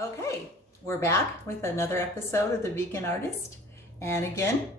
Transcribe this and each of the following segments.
Okay, we're back with another episode of The Vegan Artist. And again,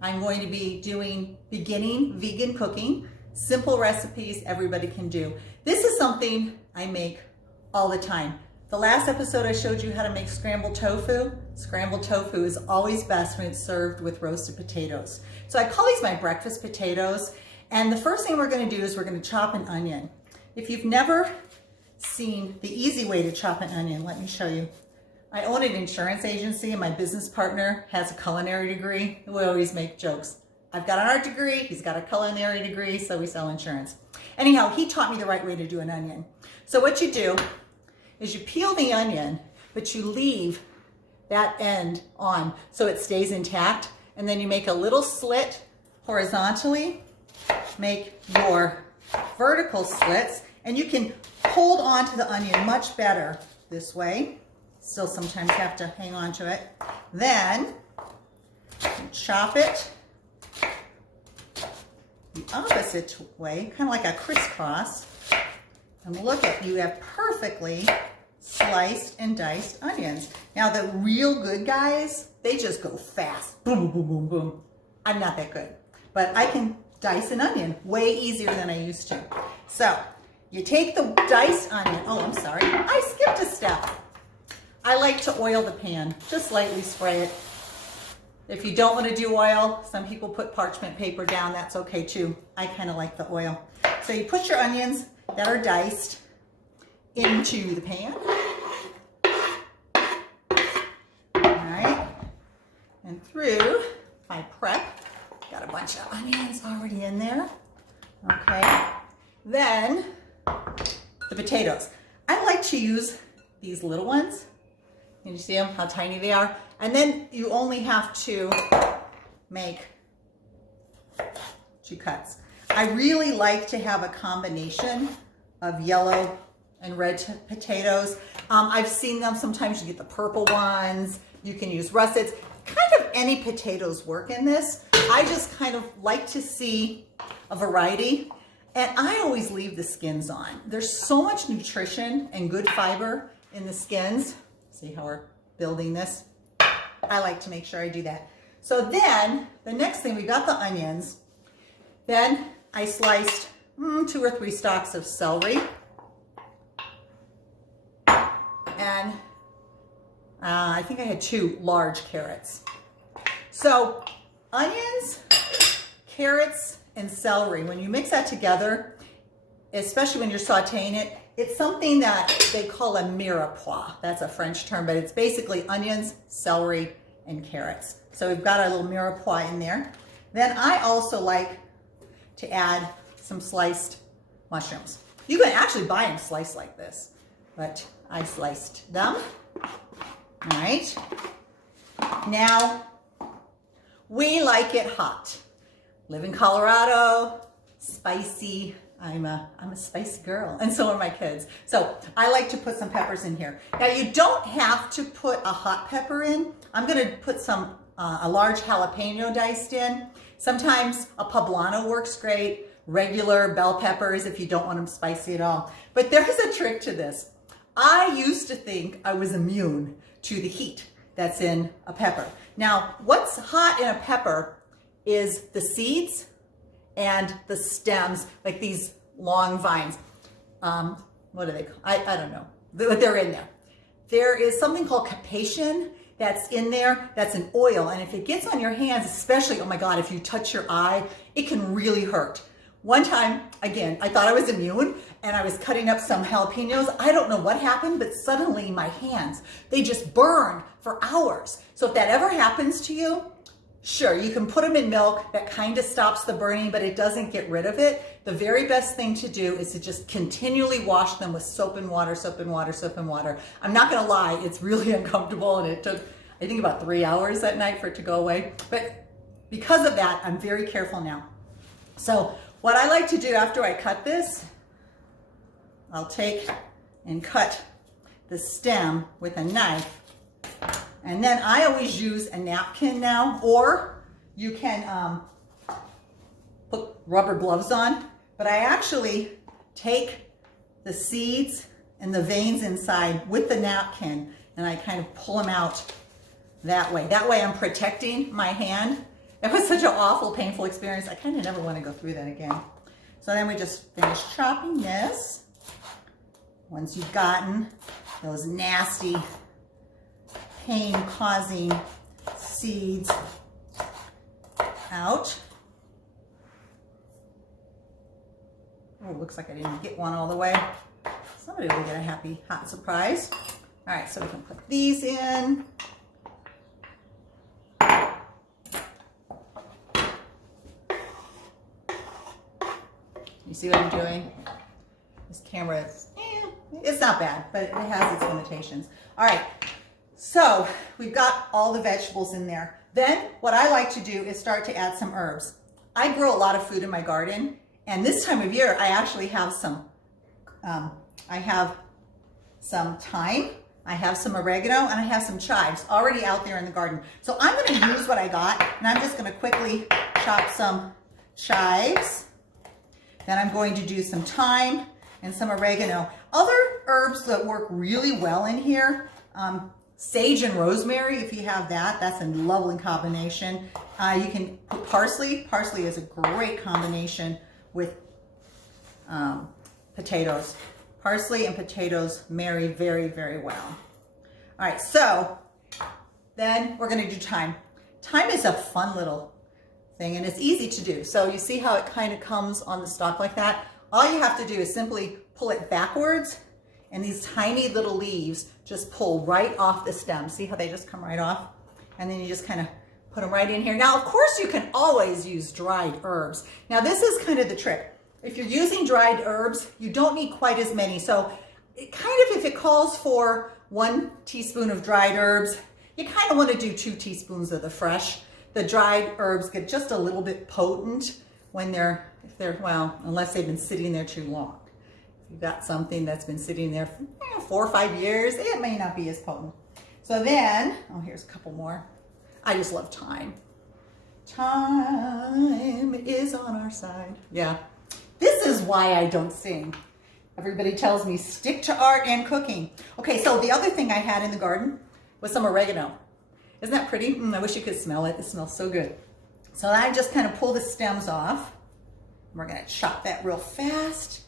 I'm going to be doing beginning vegan cooking, simple recipes everybody can do. This is something I make all the time. The last episode I showed you how to make scrambled tofu. Scrambled tofu is always best when it's served with roasted potatoes. So I call these my breakfast potatoes. And the first thing we're going to do is we're going to chop an onion. If you've never seen the easy way to chop an onion, let me show you. I own an insurance agency and my business partner has a culinary degree. We always make jokes. I've got an art degree, he's got a culinary degree, so we sell insurance. Anyhow, he taught me the right way to do an onion. So what you do is you peel the onion, but you leave that end on so it stays intact, and then you make a little slit horizontally, make your vertical slits, and you can hold on to the onion much better this way. Still sometimes have to hang on to it. Then chop it the opposite way, kind of like a crisscross. And look at, you have perfectly sliced and diced onions. Now the real good guys, they just go fast. Boom, boom, boom, boom. I'm not that good, but I can dice an onion way easier than I used to. So you take the diced onion. Oh, I'm sorry. I skipped a step. I like to oil the pan. Just lightly spray it. If you don't want to do oil, some people put parchment paper down. That's okay too. I kind of like the oil. So you put your onions that are diced into the pan. All right. And through my prep, got a bunch of onions already in there. Okay. Then the potatoes. I like to use these little ones. Can you see them, how tiny they are? And then you only have to make 2 cuts. I really like to have a combination of yellow and red potatoes. I've seen them, sometimes you get the purple ones. You can use russets. Kind of any potatoes work in this. I just kind of like to see a variety. And I always leave the skins on. There's so much nutrition and good fiber in the skins. See how we're building this? I like to make sure I do that. So then, the next thing, we got the onions. Then I sliced 2 or 3 stalks of celery. And I think I had 2 large carrots. So onions, carrots, and celery, when you mix that together, especially when you're sauteing it, it's something that they call a mirepoix. That's a French term, but it's basically onions, celery, and carrots. So we've got our little mirepoix in there. Then I also like to add some sliced mushrooms. You can actually buy them sliced like this, but I sliced them. All right. Now, we like it hot. Live in Colorado, spicy. I'm a spicy girl, and so are my kids. So I like to put some peppers in here. Now you don't have to put a hot pepper in. I'm gonna put some, a large jalapeno diced in. Sometimes a poblano works great, regular bell peppers if you don't want them spicy at all. But there's a trick to this. I used to think I was immune to the heat that's in a pepper. Now, what's hot in a pepper is the seeds and the stems, like these long vines. What are they called? I don't know, but they're in there. There is something called capsaicin that's in there, that's an oil, and if it gets on your hands, especially, oh my God, if you touch your eye, it can really hurt. One time, again, I thought I was immune, and I was cutting up some jalapenos. I don't know what happened, but suddenly my hands, they just burned for hours. So if that ever happens to you, sure, you can put them in milk. That kind of stops the burning, but it doesn't get rid of it. The very best thing to do is to just continually wash them with soap and water, soap and water, soap and water. I'm not gonna lie, it's really uncomfortable, and it took, I think, about 3 hours that night for it to go away. But because of that, I'm very careful now. So what I like to do after I cut this, I'll take and cut the stem with a knife. And then I always use a napkin now, or you can put rubber gloves on, but I actually take the seeds and the veins inside with the napkin and I kind of pull them out that way. That way I'm protecting my hand. It was such an awful, painful experience. I kind of never want to go through that again. So then we just finish chopping this. Once you've gotten those nasty, pain-causing seeds out. Oh, looks like I didn't get one all the way. Somebody will get a happy, hot surprise. All right, so we can put these in. You see what I'm doing? This camera is, it's not bad, but it has its limitations. All right, so we've got all the vegetables in there. Then what I like to do is start to add some herbs. I grow a lot of food in my garden, and this time of year I actually have some, I have some thyme, I have some oregano, and I have some chives already out there in the garden. So I'm gonna use what I got, and I'm just gonna quickly chop some chives. Then I'm going to do some thyme and some oregano. Other herbs that work really well in here, sage and rosemary, if you have that, that's a lovely combination. You can put parsley. Parsley is a great combination with potatoes. Parsley and potatoes marry very, very well. All right, so then we're gonna do thyme. Thyme is a fun little thing, and it's easy to do. So you see how it kind of comes on the stalk like that? All you have to do is simply pull it backwards, and these tiny little leaves just pull right off the stem. See how they just come right off? And then you just kind of put them right in here. Now, of course, you can always use dried herbs. Now, this is kind of the trick. If you're using dried herbs, you don't need quite as many. So it kind of, if it calls for 1 teaspoon of dried herbs, you kind of want to do 2 teaspoons of the fresh. The dried herbs get just a little bit potent when well, unless they've been sitting there too long. If you've got something that's been sitting there for 4 or 5 years, it may not be as potent. So then, oh, here's a couple more. I just love thyme. Time is on our side. Yeah. This is why I don't sing. Everybody tells me stick to art and cooking. Okay, so the other thing I had in the garden was some oregano. Isn't that pretty? I wish you could smell it. It smells so good. So I just kind of pull the stems off. We're gonna chop that real fast.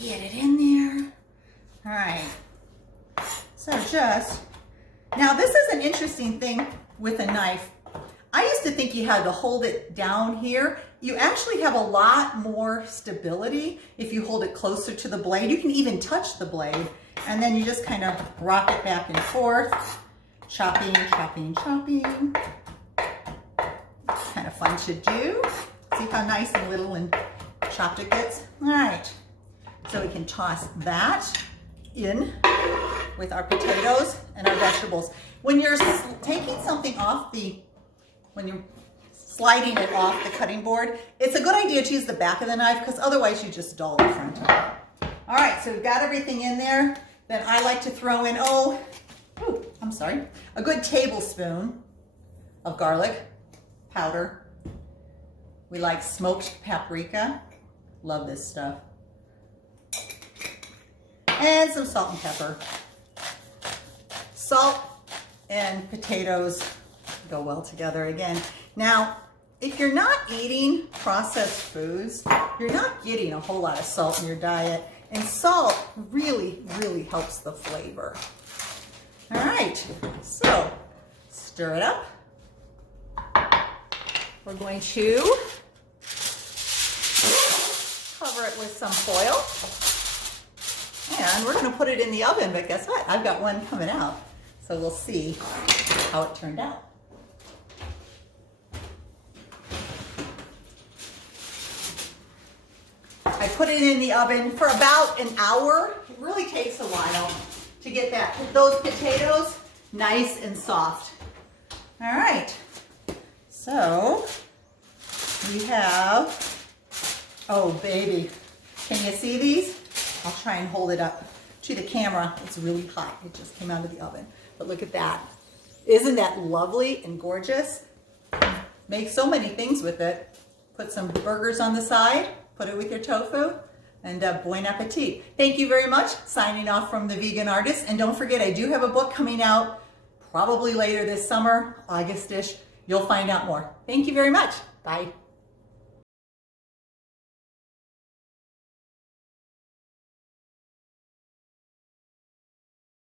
Get it in there. All right. So now this is an interesting thing with a knife. I used to think you had to hold it down here. You actually have a lot more stability if you hold it closer to the blade. You can even touch the blade, and then you just kind of rock it back and forth. Chopping, chopping, chopping. Kind of fun to do. See how nice and little and chopped it gets? All right, so we can toss that in with our potatoes and our vegetables. When you're taking something off when you're sliding it off the cutting board, it's a good idea to use the back of the knife because otherwise you just dull the front of it. All right, so we've got everything in there. Then I like to throw in, a good tablespoon of garlic powder. We like smoked paprika. Love this stuff. And some salt and pepper. Salt and potatoes go well together again. Now, if you're not eating processed foods, you're not getting a whole lot of salt in your diet. And salt really, really helps the flavor. All right, so stir it up. We're going to cover it with some foil. And we're going to put it in the oven, but guess what? I've got one coming out. So we'll see how it turned out. I put it in the oven for about an hour. It really takes a while to get those potatoes nice and soft. All right, so we have, oh baby, can you see these? I'll try and hold it up to the camera. It's really hot. It just came out of the oven. But look at that. Isn't that lovely and gorgeous? Make so many things with it. Put some burgers on the side. Put it with your tofu. And bon appetit. Thank you very much. Signing off from The Vegan Artist. And don't forget, I do have a book coming out probably later this summer, August-ish. You'll find out more. Thank you very much. Bye.